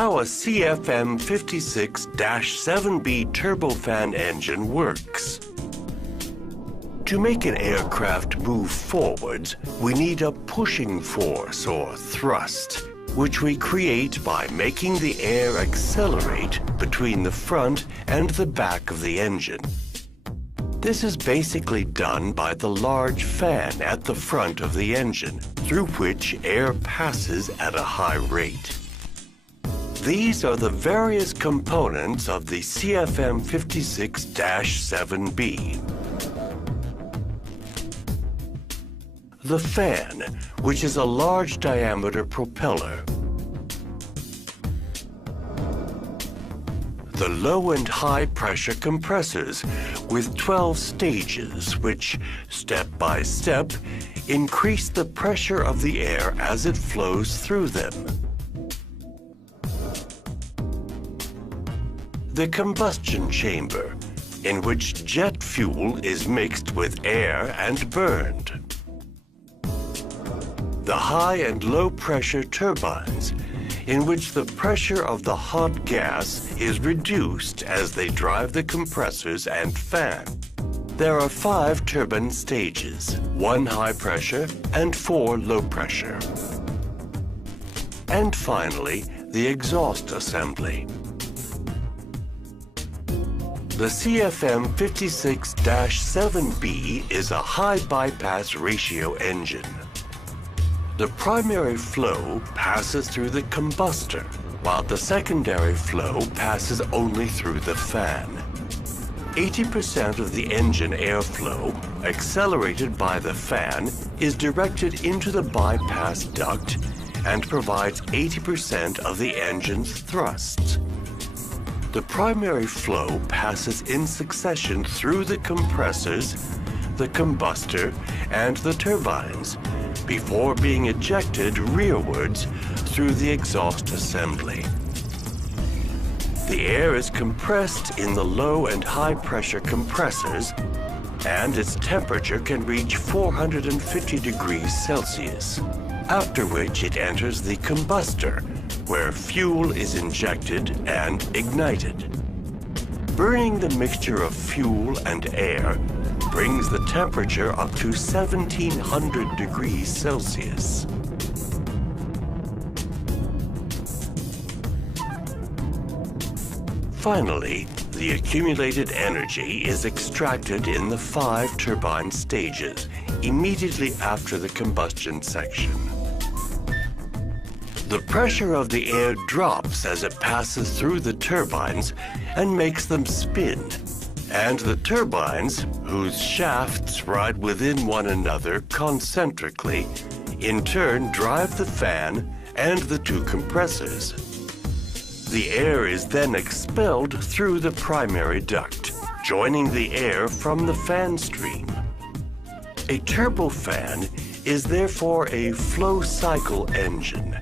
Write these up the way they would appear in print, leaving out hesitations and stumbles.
how a CFM56-7B turbofan engine works. To make an aircraft move forwards, we need a pushing force or thrust, which we create by making the air accelerate between the front and the back of the engine. This is basically done by the large fan at the front of the engine, through which air passes at a high rate. These are the various components of the CFM56-7B. The fan, which is a large diameter propeller. The low and high pressure compressors with 12 stages which, step by step, increase the pressure of the air as it flows through them. The combustion chamber, in which jet fuel is mixed with air and burned. The high and low pressure turbines, in which the pressure of the hot gas is reduced as they drive the compressors and fan. There are 5 turbine stages, 1 high pressure and 4 low pressure. And finally, the exhaust assembly. The CFM56-7B is a high bypass ratio engine. The primary flow passes through the combustor, while the secondary flow passes only through the fan. 80% of the engine airflow, accelerated by the fan, is directed into the bypass duct and provides 80% of the engine's thrust. The primary flow passes in succession through the compressors, the combustor, and the turbines, before being ejected rearwards through the exhaust assembly. The air is compressed in the low and high pressure compressors, and its temperature can reach 450 degrees Celsius, after which it enters the combustor, where fuel is injected and ignited. Burning the mixture of fuel and air brings the temperature up to 1700 degrees Celsius. Finally, the accumulated energy is extracted in the 5 turbine stages immediately after the combustion section. The pressure of the air drops as it passes through the turbines and makes them spin. And the turbines, whose shafts ride within one another concentrically, in turn drive the fan and the 2 compressors. The air is then expelled through the primary duct, joining the air from the fan stream. A turbofan is therefore a flow cycle engine.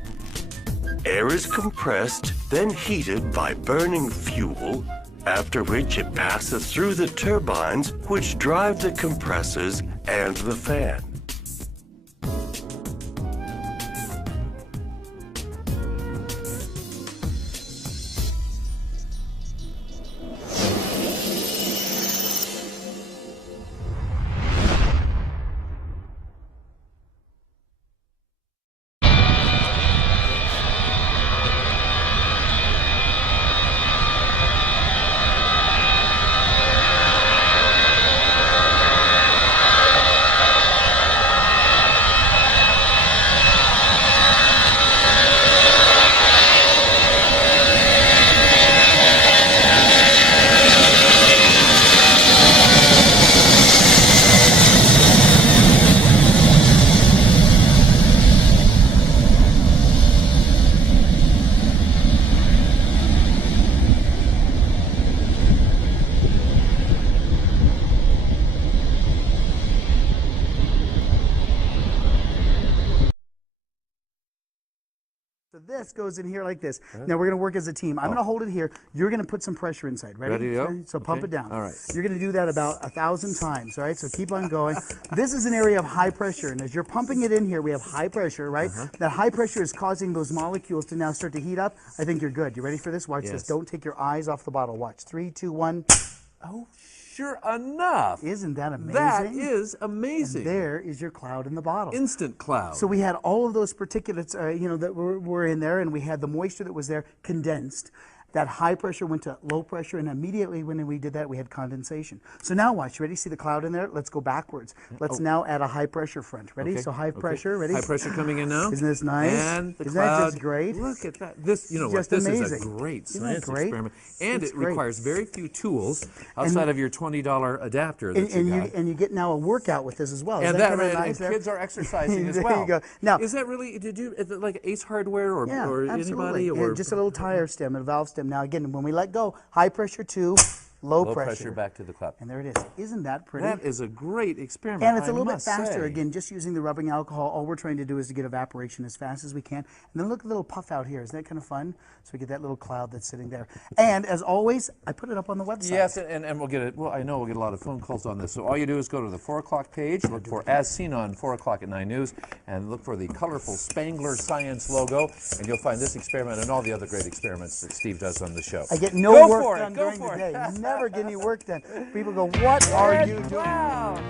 Air is compressed, then heated by burning fuel, after which it passes through the turbines which drive the compressors and the fan. So this goes in here like this. Now we're going to work as a team. I'm going to hold it here. You're going to put some pressure inside. Ready? Ready to go? So pump it down. All right. You're going to do that about 1,000 times. All right. So keep on going. This is an area of high pressure, and as you're pumping it in here, we have high pressure, right? That high pressure is causing those molecules to now start to heat up. I think you're good. You ready for this? Watch this. Don't take your eyes off the bottle. Watch. 3, 2, 1. Oh, sure enough. Isn't that amazing? That is amazing. And there is your cloud in the bottle. Instant cloud. So we had all of those particulates, that were in there, and we had the moisture that was there condensed. That high pressure went to low pressure, and immediately when we did that, we had condensation. So now watch. You ready? See the cloud in there? Let's go backwards. Let's now add a high pressure front. Ready? Okay. So high pressure. Ready? High pressure coming in now. Isn't this nice? And the Isn't cloud. that just great? Look at that. This, you know what? Just This amazing. is a great Isn't that science great? experiment, and It's it great. requires very few tools outside of your $20 adapter that And you get now a workout with this as well. And Isn't that, kinda and nice kids are exercising as There well. you go. Now, is that really? Is it like Ace Hardware or absolutely. anybody or Just a little tire stem and a valve stem. Now again, when we let go, high pressure to low pressure back to the cloud? And there it is. Isn't that pretty? That is a great experiment. And it's a little bit must faster. say. Again, just using the rubbing alcohol, all we're trying to do is to get evaporation as fast as we can. And then look at the little puff out here. Isn't that kind of fun? So we get that little cloud that's sitting there. And as always, I put it up on the website. Yes, and we'll get it. Well, I know we'll get a lot of phone calls on this. So all you do is go to the 4 o'clock page, look for As Seen on 4 o'clock at 9 News, and look for the colorful Spangler Science logo, and you'll find this experiment and all the other great experiments that Steve does on the show. I get no work for it, done go during for the it. day. Never get any work done. People go, what are you doing? Wow.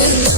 You know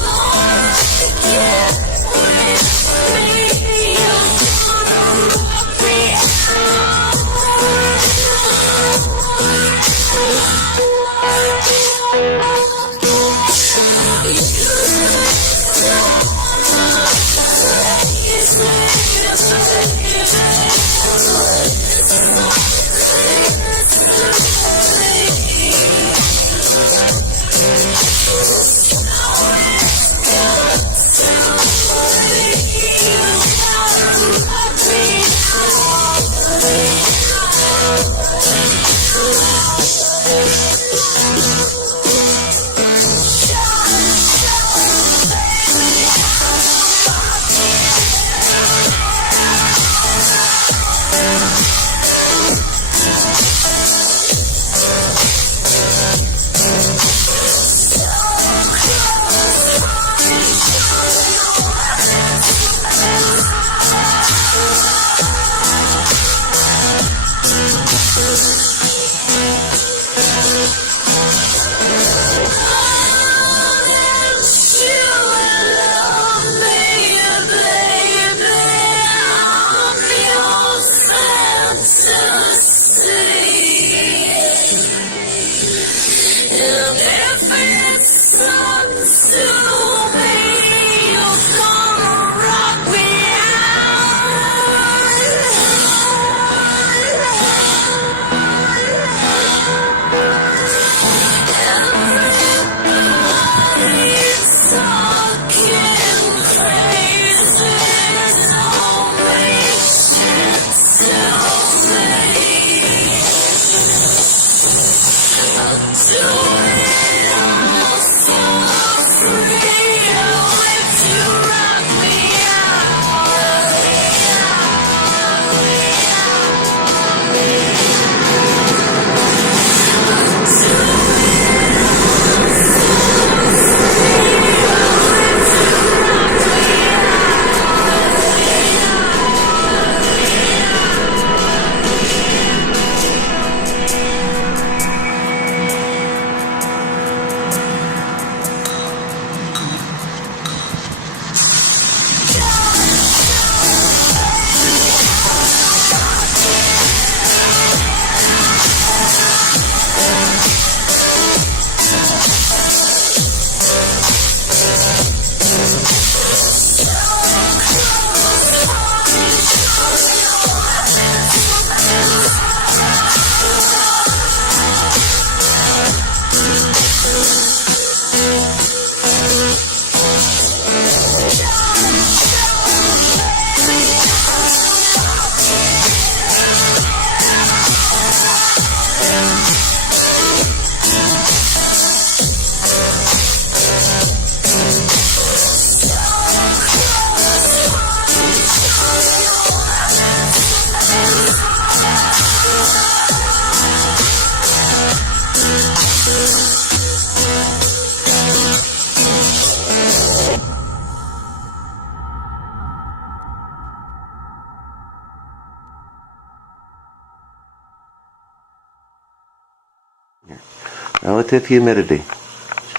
Relative humidity.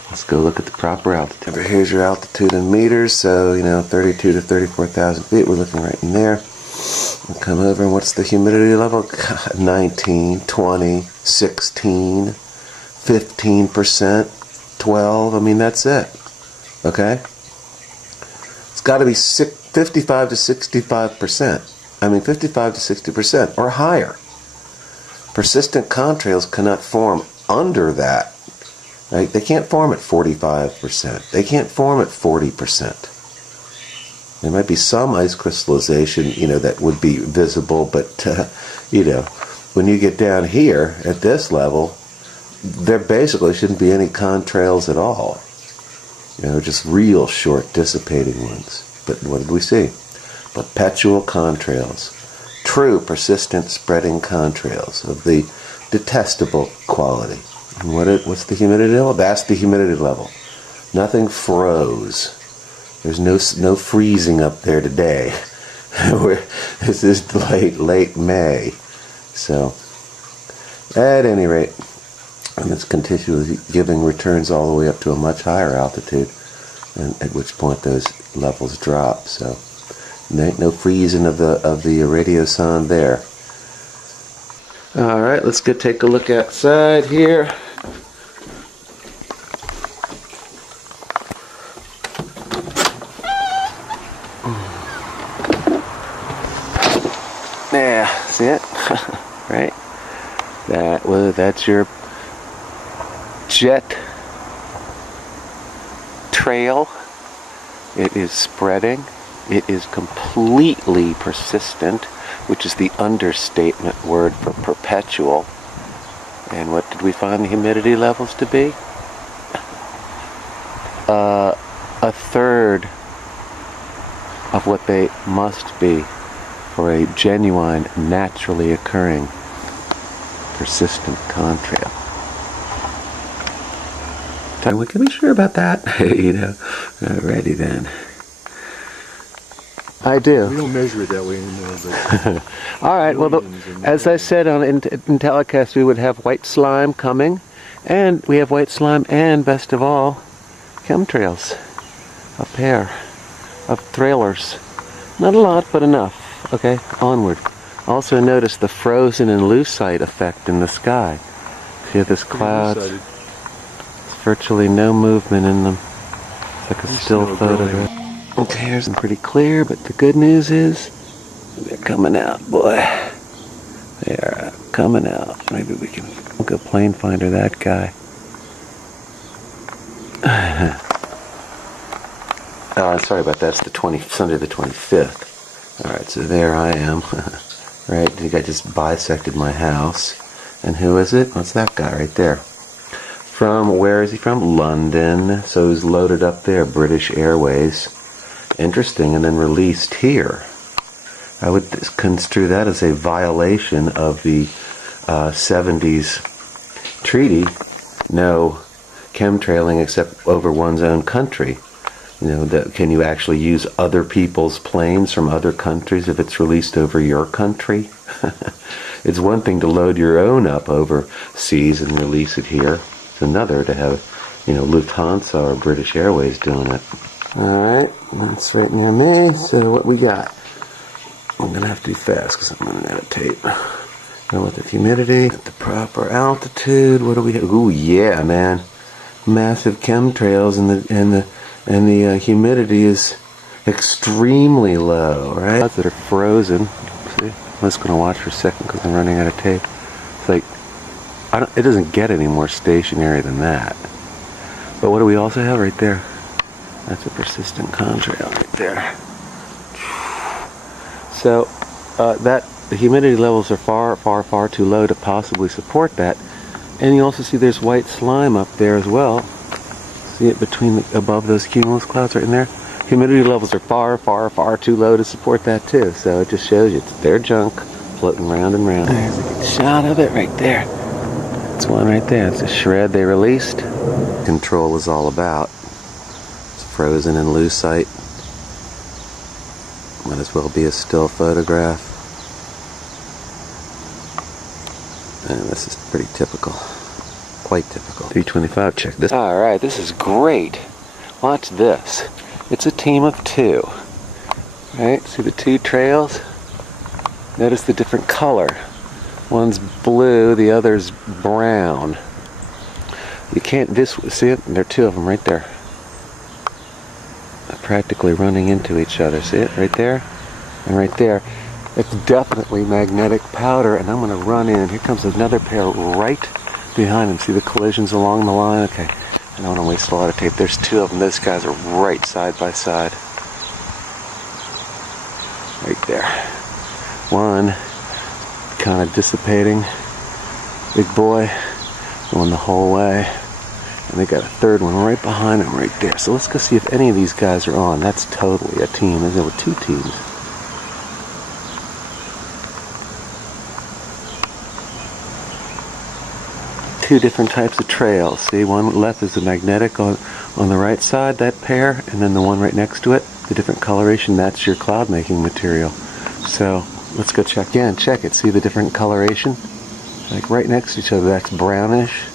Let's go look at the proper altitude. Here's your altitude in meters, so 32 to 34,000 feet. We're looking right in there. We'll come over, and what's the humidity level? God, 19, 20, 16, 15%, 12. I mean, that's it. Okay? It's got to be 55 to 65%. I mean, 55 to 60% or higher. Persistent contrails cannot form under that. Right? They can't form at 45%. They can't form at 40%. There might be some ice crystallization, that would be visible, but, when you get down here at this level, there basically shouldn't be any contrails at all. Just real short dissipating ones. But what did we see? Perpetual contrails. True persistent spreading contrails of the detestable quality. And what's the humidity level? That's the humidity level. Nothing froze. There's no freezing up there today. This is late May. So, at any rate, and it's continually giving returns all the way up to a much higher altitude, and at which point those levels drop. So, no freezing of the radiosonde there. All right, let's go take a look outside here. Yeah, see it? Right? That's your jet trail. It is spreading. It is completely persistent, which is the understatement word for perpetual. And what did we find the humidity levels to be? A third of what they must be for a genuine, naturally occurring, persistent contrail. We can be sure about that. You know, alrighty then. I do. We don't measure it that way anymore. But all right. Well, as I said in telecast, we would have white slime coming, and we have white slime, and best of all, chemtrails. A pair of trailers. Not a lot, but enough. Okay, onward. Also notice the frozen and lucite effect in the sky. See this cloud? There's virtually no movement in them. It's like a still photograph. Okay, here's them pretty clear, but the good news is they're coming out, boy. They are coming out. Maybe we can go plane finder that guy. Oh, sorry about that. It's Sunday the 25th. All right, so there I am. Right, I think I just bisected my house. And who is it? What's that guy right there? From, where is he from? London. So he's loaded up there, British Airways. Interesting, and then released here. I would construe that as a violation of the 70s treaty. No chemtrailing except over one's own country. You know, can you actually use other people's planes from other countries if it's released over your country? It's one thing to load your own up overseas and release it here. It's another to have, you know, Lufthansa or British Airways doing it. Alright, that's right near me. So what we got? I'm going to have to be fast because I'm running out of tape. Now with the humidity, at the proper altitude, what do we have? Ooh, yeah, man. Massive chemtrails and the humidity is extremely low, right? Clouds that are frozen. See, I'm just going to watch for a second because I'm running out of tape. It's like, it doesn't get any more stationary than that. But what do we also have right there? That's a persistent contrail right there. So the humidity levels are far too low to possibly support that. And you also see there's white slime up there as well. See it above those cumulus clouds right in there? Humidity levels are far too low to support that too. So it just shows you it's their junk floating round and round. There's a good shot of it right there. It's one right there. It's a shred they released. Control is all about. It's frozen in lucite. Might as well be a still photograph. And this is pretty typical. Quite typical. 325, check this. Alright, this is great. Watch this. It's a team of two. Right? See the two trails? Notice the different color. One's blue, the other's brown. You can't see it? There are two of them right there. They're practically running into each other. See it? Right there and right there. It's definitely magnetic powder, and I'm going to run in. Here comes another pair right behind them. See the collisions along the line? Okay. I don't want to waste a lot of tape. There's two of them. Those guys are right side by side. Right there. One kind of dissipating. Big boy. Going the whole way. And they got a third one right behind him right there. So let's go see if any of these guys are on. That's totally a team. There were two teams. Two different types of trails. See, one left is the magnetic on the right side, that pair, and then the one right next to it, the different coloration, that's your cloud making material. So let's go check in. Check it. See the different coloration? Like right next to each other, that's brownish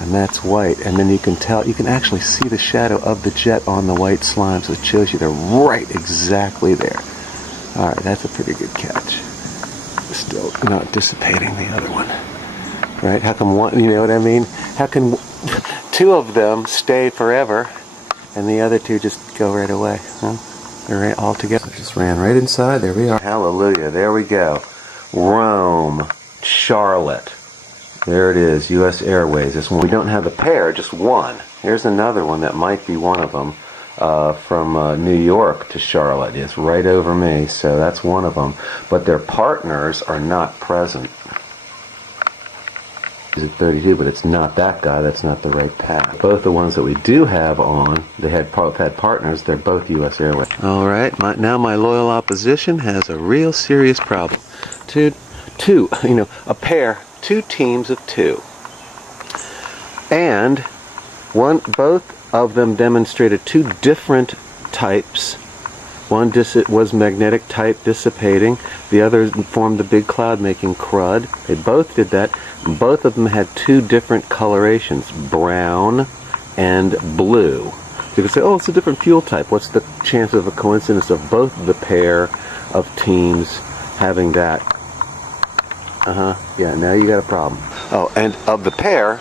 and that's white. And then you can tell, you can actually see the shadow of the jet on the white slime, so it shows you they're right exactly there. Alright, that's a pretty good catch. Still not dissipating the other one. Right? How come one, you know what I mean? How can two of them stay forever and the other two just go right away? Huh? All right, all together. Just ran right inside. There we are. Hallelujah. There we go. Rome, Charlotte. There it is, U.S. Airways. This one. We don't have the pair, just one. Here's another one that might be one of them from New York to Charlotte. It's right over me, so that's one of them. But their partners are not present. It's 32, but it's not that guy. That's not the right path. Both the ones that we do have on, they had partners. They're both U.S. Airways. All right, now my loyal opposition has a real serious problem. A pair, two teams of two, and both of them demonstrated two different types. One was magnetic type dissipating, the other formed the big cloud making crud. They both did that. Both of them had two different colorations, brown and blue. So you could say, oh, it's a different fuel type. What's the chance of a coincidence of both the pair of teams having that? Yeah, now you got a problem. Oh, and of the pair,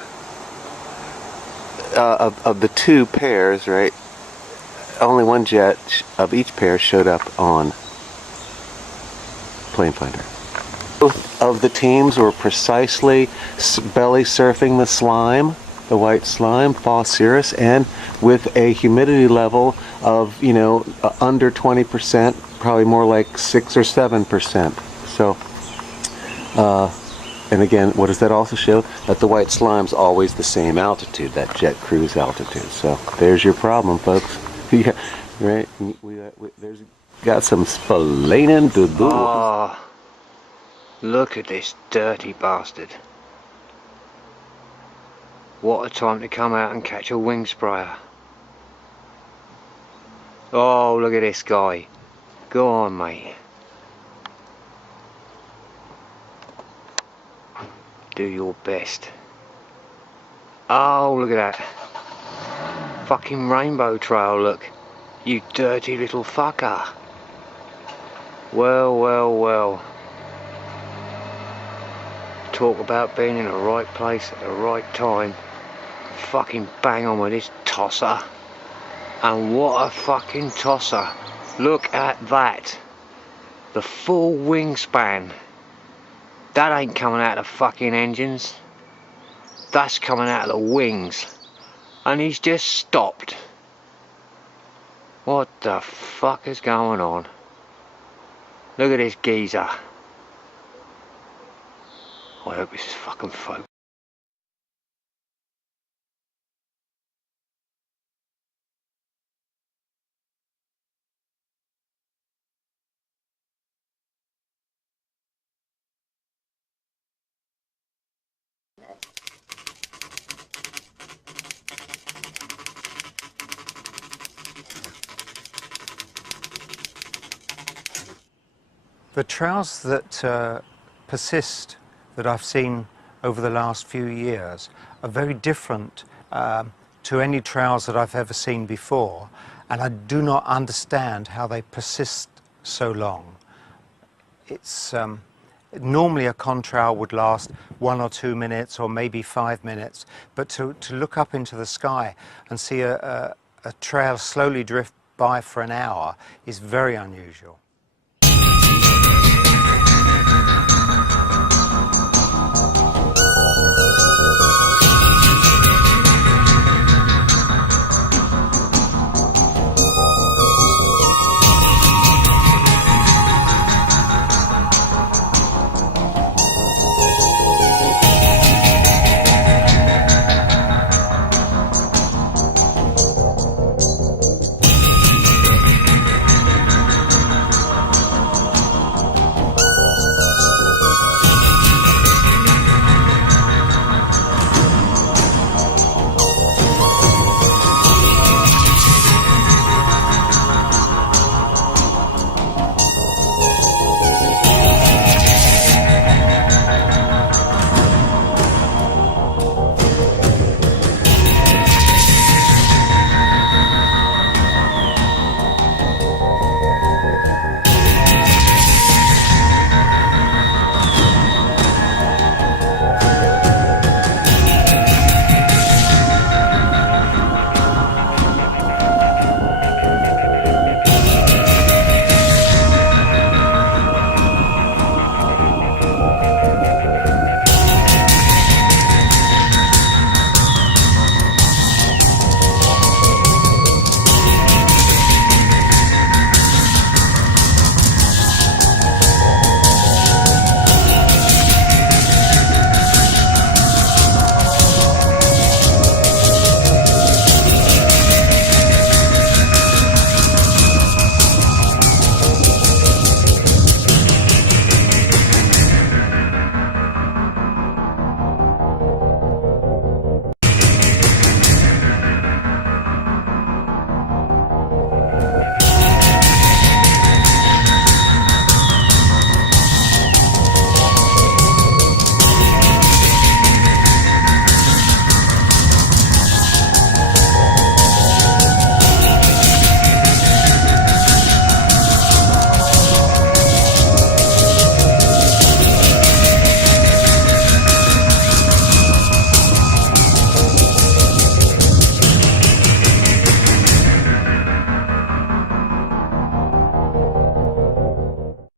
of the two pairs, right, only one jet of each pair showed up on Plane Finder. Both of the teams were precisely belly surfing the slime, the white slime, phosphorus, and with a humidity level of, under 20%, probably more like 6 or 7%. So, and again, what does that also show? That the white slime's always the same altitude, that jet cruise altitude. So there's your problem, folks. Yeah, right? There's got some splaining to do. Oh, look at this dirty bastard. What a time to come out and catch a wing sprayer. Oh, look at this guy. Go on, mate. Do your best. Oh, look at that. Fucking rainbow trail, look. You dirty little fucker. Well, well, well. Talk about being in the right place at the right time. Fucking bang on with this tosser. And what a fucking tosser. Look at that. The full wingspan. That ain't coming out of the fucking engines. That's coming out of the wings. And he's just stopped. What the fuck is going on? Look at this geezer. I hope this is fucking focused. The trails that persist that I've seen over the last few years are very different to any trails that I've ever seen before, and I do not understand how they persist so long. It's normally a contrail would last 1 or 2 minutes or maybe 5 minutes, but to look up into the sky and see a trail slowly drift by for an hour is very unusual.